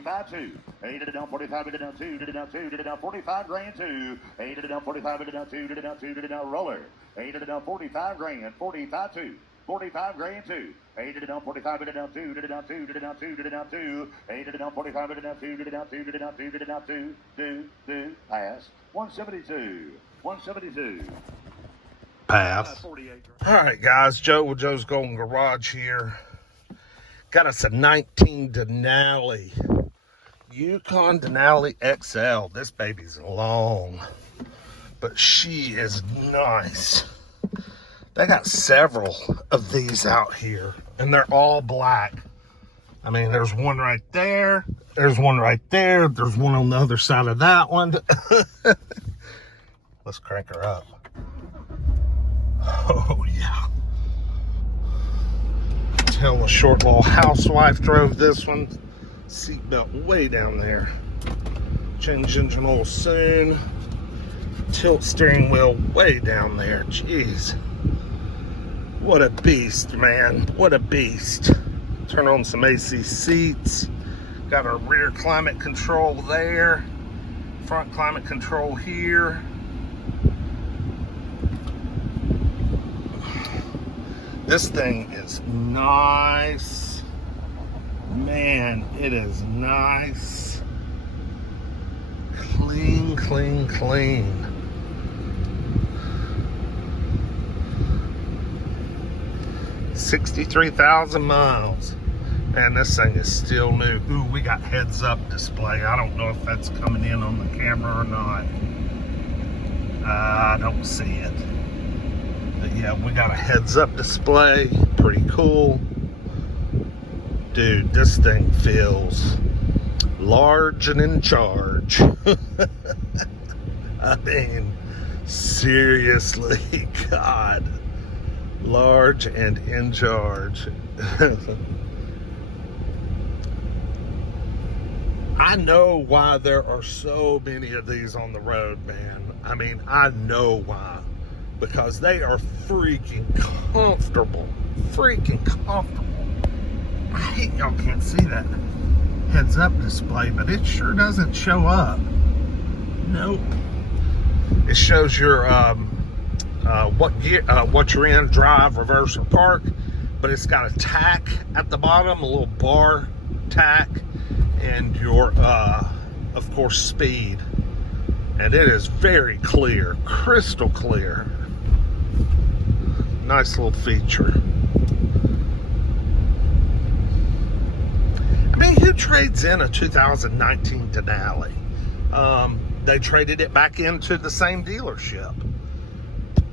45 2. 8 to the down 45 to the down 2 to the down 2 to the down 45 grand 2. 8 to the down 45 to the down 2 to the down 2 to the down roller. 8 to the down 45 grand 45 2. 45 grand 2. 8 to the down 45 to the down 2 to the down 2 to the down 2 to the down 2. 8 to the down 45 to the down 2 to the down 2 to the down 2 to the down 2. Pass. 172. 172. Pass. All right, guys. Joe with Joe's Golden Garage here. Got us a 19 Denali. Yukon Denali XL. This baby's long, but she is nice. They got several of these out here, and they're all black. I mean, there's one right there. There's one right there. There's one on the other side of that one. Let's crank her up. Oh, yeah. Tell a short little housewife drove this one. Seatbelt way down there. Change engine oil soon. Tilt steering wheel way down there. Jeez. What a beast, man. What a beast. Turn on some AC seats. Got our rear climate control there. Front climate control here. This thing is nice. Man, it is nice. Clean, clean, clean. $63,000 miles. Man, this thing is still new. Ooh, we got heads-up display. I don't know if that's coming in on the camera or not. I don't see it. But yeah, we got a heads-up display. Pretty cool. Dude, this thing feels large and in charge. I mean, seriously, God. Large and in charge. I know why there are so many of these on the road, man. I mean, I know why. Because they are freaking comfortable. Freaking comfortable. I hate y'all can't see that heads-up display, but it sure doesn't show up. Nope. It shows your what gear, what you're in, drive, reverse, or park, but it's got a tack at the bottom, a little bar tack, and your, of course, speed. And it is very clear, crystal clear. Nice little feature. I mean, who trades in a 2019 Denali? They traded it back into the same dealership.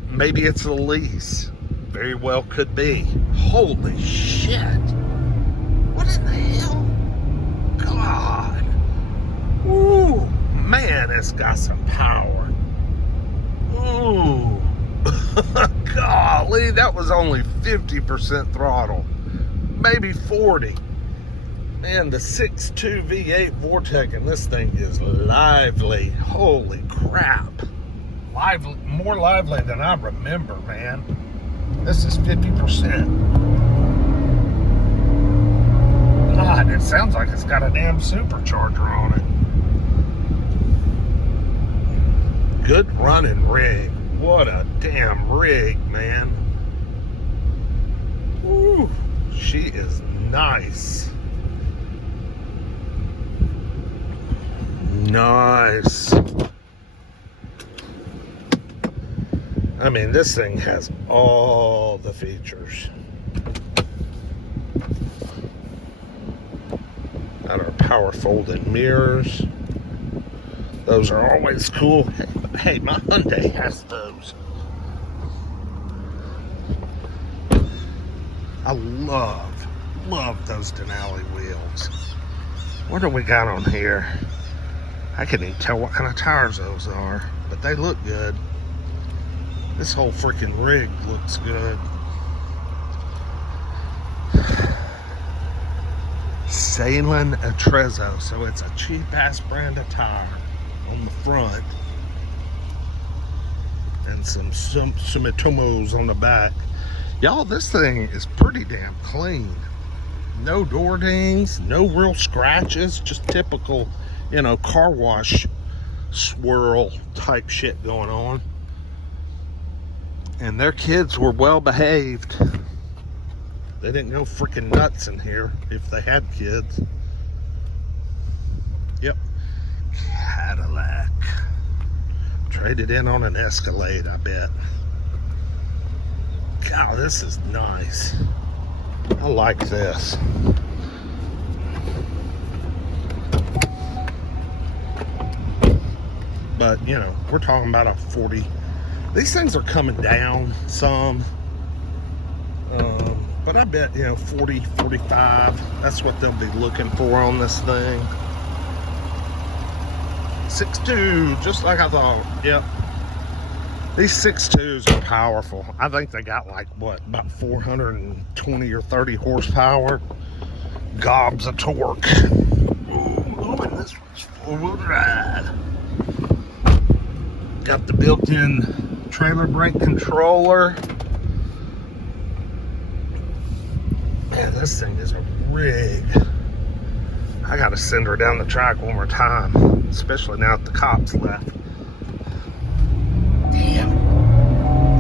Maybe it's a lease. Very well could be. Holy shit. What in the hell? God. Ooh, man, it's got some power. Ooh. Golly, that was only 50% throttle. Maybe 40. Man, the 6.2 V8 Vortec in this thing is lively. Holy crap. Lively, more lively than I remember, man. This is 50%. God, it sounds like it's got a damn supercharger on it. Good running rig. What a damn rig, man. Ooh, she is nice. Nice. I mean, this thing has all the features. Got our power folding mirrors. Those are always cool. Hey, my Hyundai has those. I love those Denali wheels. What do we got on here? I can't even tell what kind of tires those are, but they look good. This whole freaking rig looks good. Salem Attrezzo, so it's a cheap-ass brand of tire on the front. And some Sumitomos on the back. Y'all, this thing is pretty damn clean. No door dings, no real scratches, just typical, car wash swirl type shit going on. And their kids were well behaved. They didn't go freaking nuts in here if they had kids. Yep. Cadillac. Traded in on an Escalade, I bet. God, this is nice. I like this. But, we're talking about a 40. These things are coming down some. But I bet, 40, 45. That's what they'll be looking for on this thing. 6.2, just like I thought. Yep. These 6.2s are powerful. I think they got about 420 or 30 horsepower. Gobs of torque. Ooh, and this one's four-wheel drive. Got the built-in trailer brake controller. Man, this thing is a rig. I gotta send her down the track one more time, especially now that the cops left. Damn,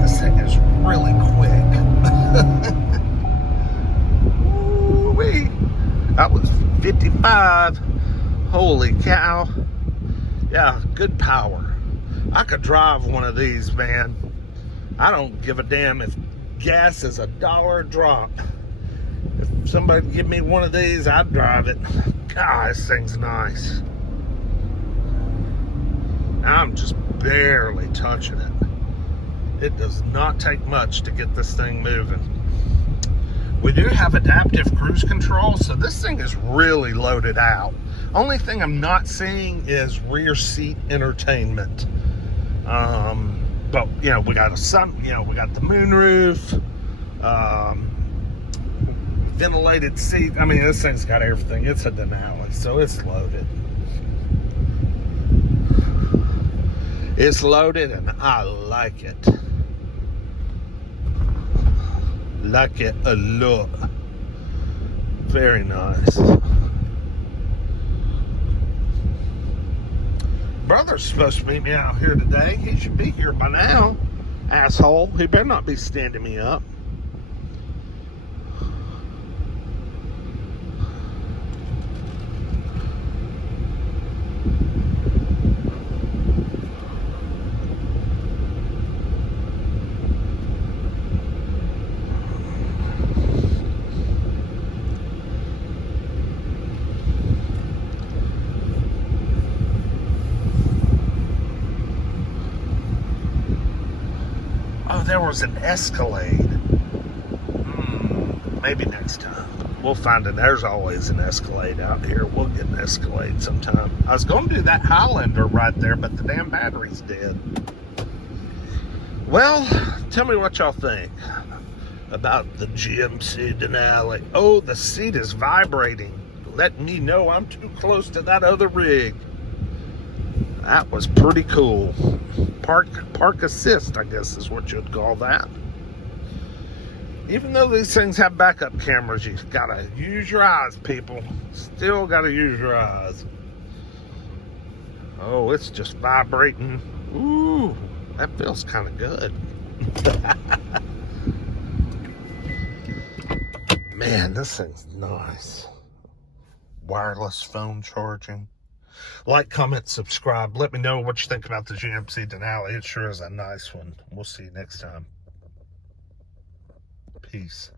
this thing is really quick. Ooh-wee. That was 55. Holy cow. Yeah, good power. I could drive one of these, man. I don't give a damn if gas is $1 a drop. If somebody give me one of these, I'd drive it. God, this thing's nice. I'm just barely touching it. It does not take much to get this thing moving. We do have adaptive cruise control, so this thing is really loaded out. Only thing I'm not seeing is rear seat entertainment. But we got a sun, we got the moonroof, ventilated seat. I mean, this thing's got everything. It's a Denali, so it's loaded. It's loaded, and I like it. Like it a lot. Very nice. Brother's supposed to meet me out here today. He should be here by now. Asshole. He better not be standing me up. There was an Escalade. Maybe next time. We'll find it. There's always an Escalade out here. We'll get an Escalade sometime. I was going to do that Highlander right there, but the damn battery's dead. Well, tell me what y'all think about the GMC Denali. Oh, the seat is vibrating, letting me know I'm too close to that other rig. That was pretty cool. Park assist, I guess is what you'd call that. Even though these things have backup cameras, you gotta use your eyes, people. Still gotta use your eyes. Oh, it's just vibrating. Ooh, that feels kind of good. Man, this thing's nice. Wireless phone charging. Like, comment, subscribe. Let me know what you think about the GMC Denali. It sure is a nice one. We'll see you next time. Peace.